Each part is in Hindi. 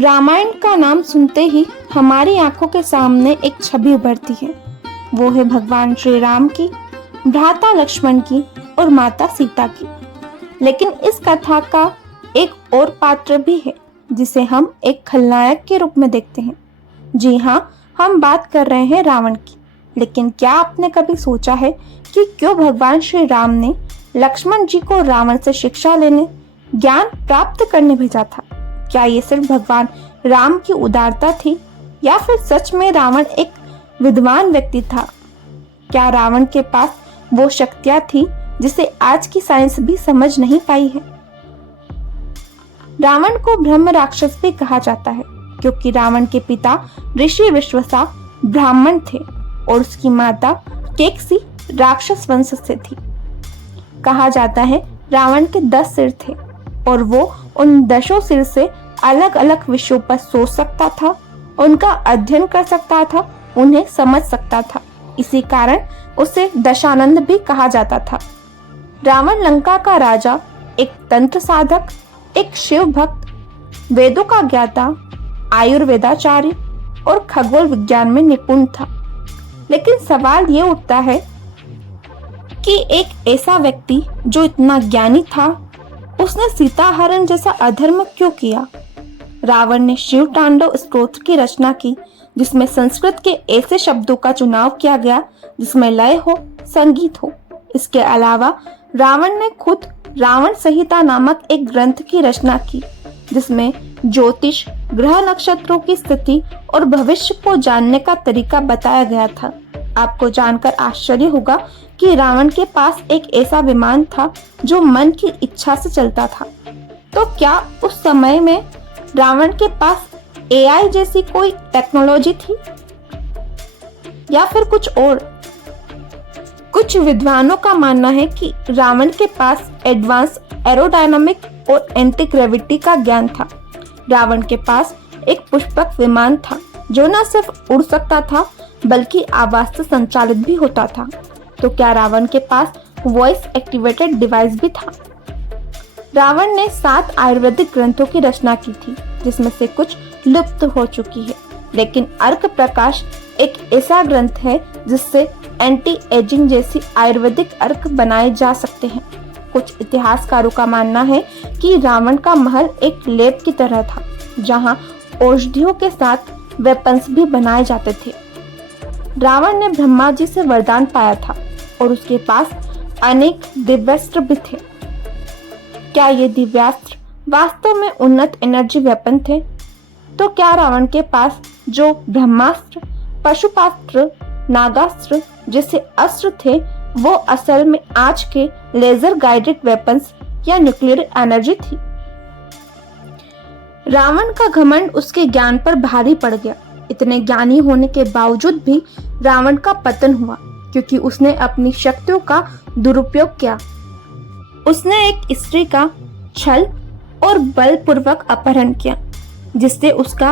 रामायण का नाम सुनते ही हमारी आंखों के सामने एक छवि उभरती है। वो है भगवान श्री राम की, भ्राता लक्ष्मण की और माता सीता की। लेकिन इस कथा का एक और पात्र भी है जिसे हम एक खलनायक के रूप में देखते हैं। जी हाँ, हम बात कर रहे हैं रावण की। लेकिन क्या आपने कभी सोचा है कि क्यों भगवान श्री राम ने लक्ष्मण जी को रावण से शिक्षा लेने, ज्ञान प्राप्त करने भेजा था? क्या ये सिर्फ भगवान राम की उदारता थी या फिर सच में रावण एक विद्वान व्यक्ति था? क्या रावण के पास वो शक्तियां थी जिसे आज की साइंस भी समझ नहीं पाई है? रावण को ब्रह्म राक्षस भी कहा जाता है क्योंकि रावण के पिता ऋषि विश्वासा ब्राह्मण थे और उसकी माता केकसी राक्षस वंश से थी। कहा जाता है रावण के 10 सिर थे और वो उन 10 सिर से अलग अलग विषयों पर सोच सकता था, उनका अध्ययन कर सकता था, उन्हें समझ सकता था। इसी कारण उसे दशानंद भी कहा जाता था। रावण लंका का राजा, एक तंत्र साधक, एक शिव भक्त, वेदों का ज्ञाता, आयुर्वेदाचार्य और खगोल विज्ञान में निपुण था। लेकिन सवाल ये उठता है कि एक ऐसा व्यक्ति जो इतना ज्ञानी था, उसने सीता हरण जैसा अधर्म क्यों किया? रावण ने शिव तांडव स्तोत्र की रचना की जिसमें संस्कृत के ऐसे शब्दों का चुनाव किया गया जिसमें लय हो, संगीत हो। इसके अलावा रावण ने खुद रावण संहिता नामक एक ग्रंथ की रचना की जिसमें ज्योतिष, ग्रह नक्षत्रों की स्थिति और भविष्य को जानने का तरीका बताया गया था। आपको जानकर आश्चर्य होगा कि रावण के पास एक ऐसा विमान था जो मन की इच्छा से चलता था। तो क्या उस समय में रावण के पास एआई जैसी कोई टेक्नोलॉजी थी या फिर कुछ और? कुछ विद्वानों का मानना है कि रावण के पास एडवांस एरोडायनामिक और एंटी ग्रेविटी का ज्ञान था। रावण के पास एक पुष्पक विमान था जो न सिर्फ उड़ सकता था बल्कि आवाज से संचालित भी होता था। तो क्या रावण के पास वॉइस एक्टिवेटेड डिवाइस भी था? रावण ने 7 आयुर्वेदिक ग्रंथों की रचना की थी जिसमें से कुछ लुप्त हो चुकी है। लेकिन अर्क प्रकाश एक ऐसा ग्रंथ है जिससे एंटी एजिंग जैसी आयुर्वेदिक अर्क बनाए जा सकते हैं। कुछ इतिहासकारों का मानना है कि रावण का महल एक लैब की तरह था जहां औषधियों के साथ वेपन्स भी बनाए जाते थे। रावण ने ब्रह्मा जी से वरदान पाया था और उसके पास अनेक दिव्यास्त्र भी थे। क्या ये दिव्यास्त्र वास्तव में उन्नत एनर्जी वेपन थे? तो क्या रावण के पास जो ब्रह्मास्त्र, पशुपास्त्र, नागास्त्र जैसे अस्त्र थे वो असल में आज के लेजर गाइडेड वेपन्स या न्यूक्लियर एनर्जी थी? रावण का घमंड उसके ज्ञान पर भारी पड़ गया। इतने ज्ञानी होने के बावजूद भी रावण का पतन हुआ क्योंकि उसने अपनी शक्तियों का दुरुपयोग किया। उसने एक स्त्री का छल और बलपूर्वक अपहरण किया जिससे उसका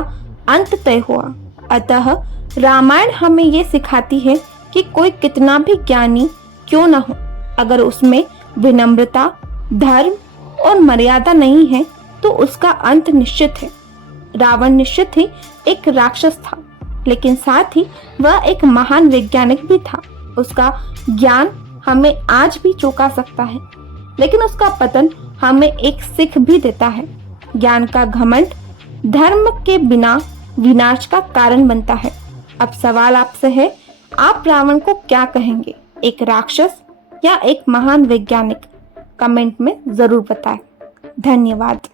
अंत तय हुआ। अतः रामायण हमें ये सिखाती है कि कोई कितना भी ज्ञानी क्यों न हो, अगर उसमें विनम्रता, धर्म और मर्यादा नहीं है तो उसका अंत निश्चित है। रावण निश्चित ही एक राक्षस था, लेकिन साथ ही वह एक महान वैज्ञानिक भी था। उसका ज्ञान हमें आज भी चौंका सकता है, लेकिन उसका पतन हमें एक सीख भी देता है। ज्ञान का घमंड धर्म के बिना विनाश का कारण बनता है। अब सवाल आपसे है, आप रावण को क्या कहेंगे, एक राक्षस या एक महान वैज्ञानिक? कमेंट में जरूर बताएं। धन्यवाद।